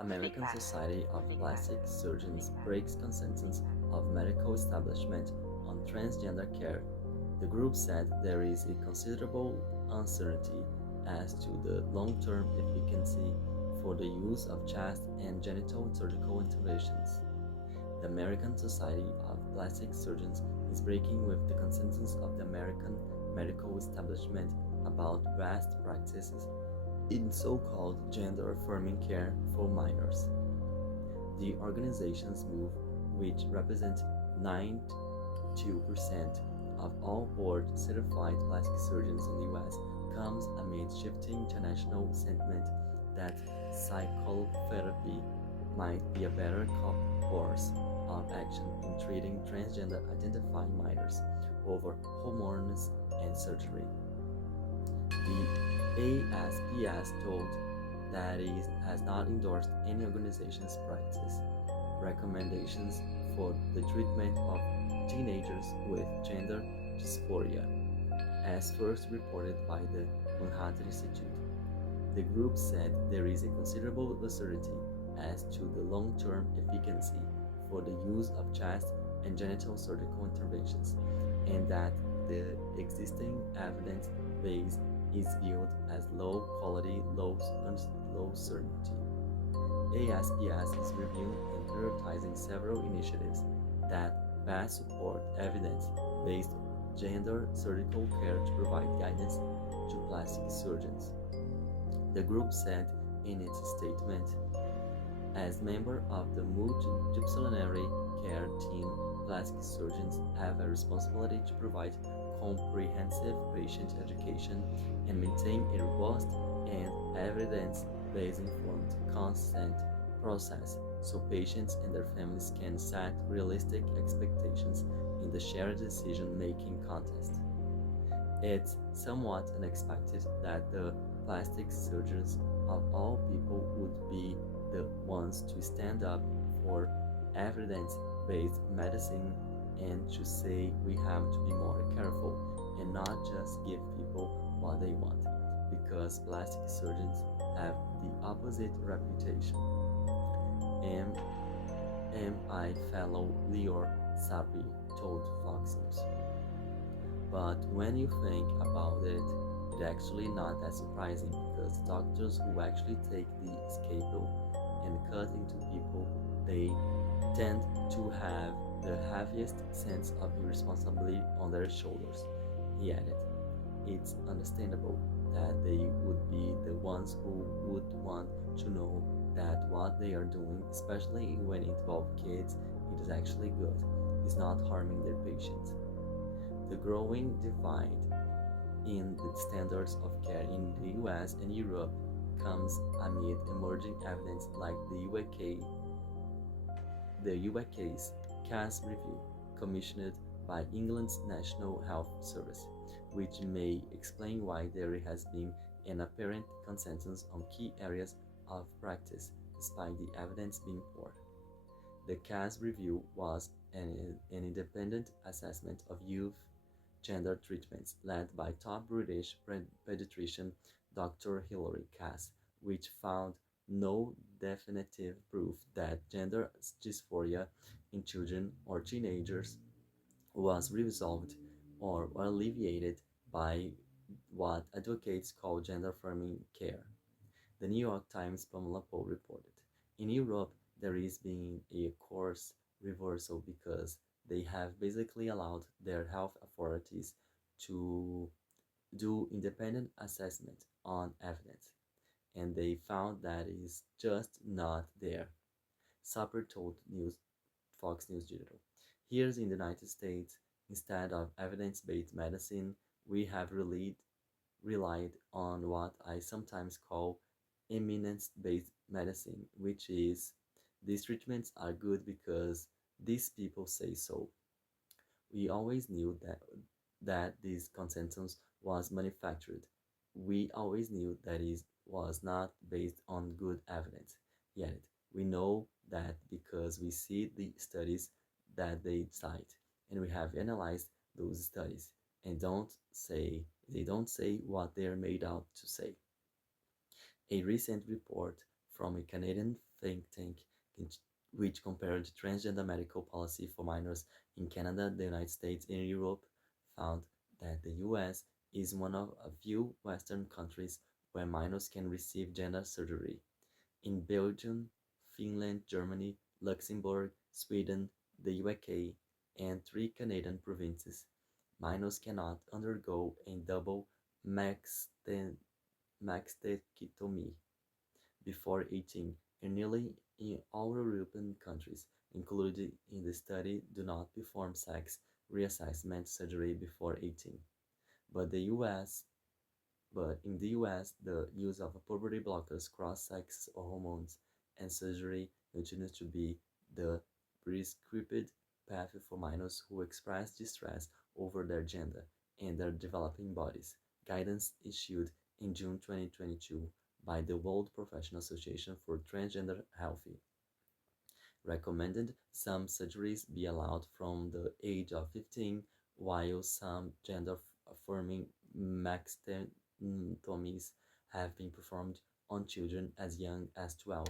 American Society of Plastic Surgeons breaks consensus of medical establishment on transgender care. The group said there is a considerable uncertainty as to the long-term efficacy for the use of chest and genital surgical interventions. The American Society of Plastic Surgeons is breaking with the consensus of the American medical establishment about best practices in so-called gender-affirming care for minors. The organization's move, which represents 92% of all board-certified plastic surgeons in the US, comes amid shifting international sentiment that psychotherapy might be a better course of action in treating transgender-identifying minors over hormones and surgery. The ASPS told that it has not endorsed any organization's practice recommendations for the treatment of teenagers with gender dysphoria, as first reported by the Manhattan Institute. The group said there is a considerable uncertainty as to the long-term efficacy for the use of chest and genital surgical interventions, and that the existing evidence base is viewed as low quality, low certainty. ASPS is reviewing and prioritizing several initiatives that best support evidence-based gender surgical care to provide guidance to plastic surgeons. The group said in its statement, as member of the multidisciplinary care team, plastic surgeons have a responsibility to provide comprehensive patient education and maintain a robust and evidence-based informed consent process so patients and their families can set realistic expectations in the shared decision-making context. It's somewhat unexpected that the plastic surgeons of all people would be the ones to stand up for evidence-based medicine and to say we have to be more careful and not just give people what they want, because plastic surgeons have the opposite reputation. MI fellow Lior Sabri told Fox News. But when you think about it, it's actually not that surprising because doctors who actually take the scalpel and cut into people, they tend to have the heaviest sense of irresponsibility on their shoulders. He added, it's understandable that they would be the ones who would want to know that what they are doing, especially when it involves kids, it is actually good, is not harming their patients. The growing divide in the standards of care in the US and Europe comes amid emerging evidence like the UK's CAS review, commissioned by England's National Health Service, which may explain why there has been an apparent consensus on key areas of practice despite the evidence being poor. The CAS review was an independent assessment of youth gender treatments led by top British pediatrician Dr. Hilary Cass, which found no definitive proof that gender dysphoria in children or teenagers was resolved or alleviated by what advocates call gender-affirming care. The New York Times' Pamela Poe reported. In Europe, there is being a course reversal because they have basically allowed their health authorities to do independent assessment on evidence, and they found that it is just not there. Sapper told Fox News Digital. Here in the United States, instead of evidence-based medicine, we have relied on what I sometimes call eminence-based medicine, which is these treatments are good because these people say so. We always knew that this consensus was manufactured. We always knew that it was not based on good evidence. Yet we know that because we see the studies that they cite, and we have analyzed those studies, and they don't say what they're made out to say. A recent report from a Canadian think tank which compared transgender medical policy for minors in Canada, the United States, and Europe, found that the US is one of a few Western countries where minors can receive gender surgery. In Belgium, Finland, Germany, Luxembourg, Sweden, the UK, and three Canadian provinces, minors cannot undergo a double mastectomy before 18, and nearly in all European countries, included in the study, do not perform sex reassessment surgery before 18. But the US but in the US, the use of puberty blockers, cross-sex hormones, and surgery continues to be the prescribed path for minors who express distress over their gender and their developing bodies. Guidance issued in June 2022 by the World Professional Association for Transgender Health recommended some surgeries be allowed from the age of 15, while some gender-affirming mastectomies have been performed on children as young as 12.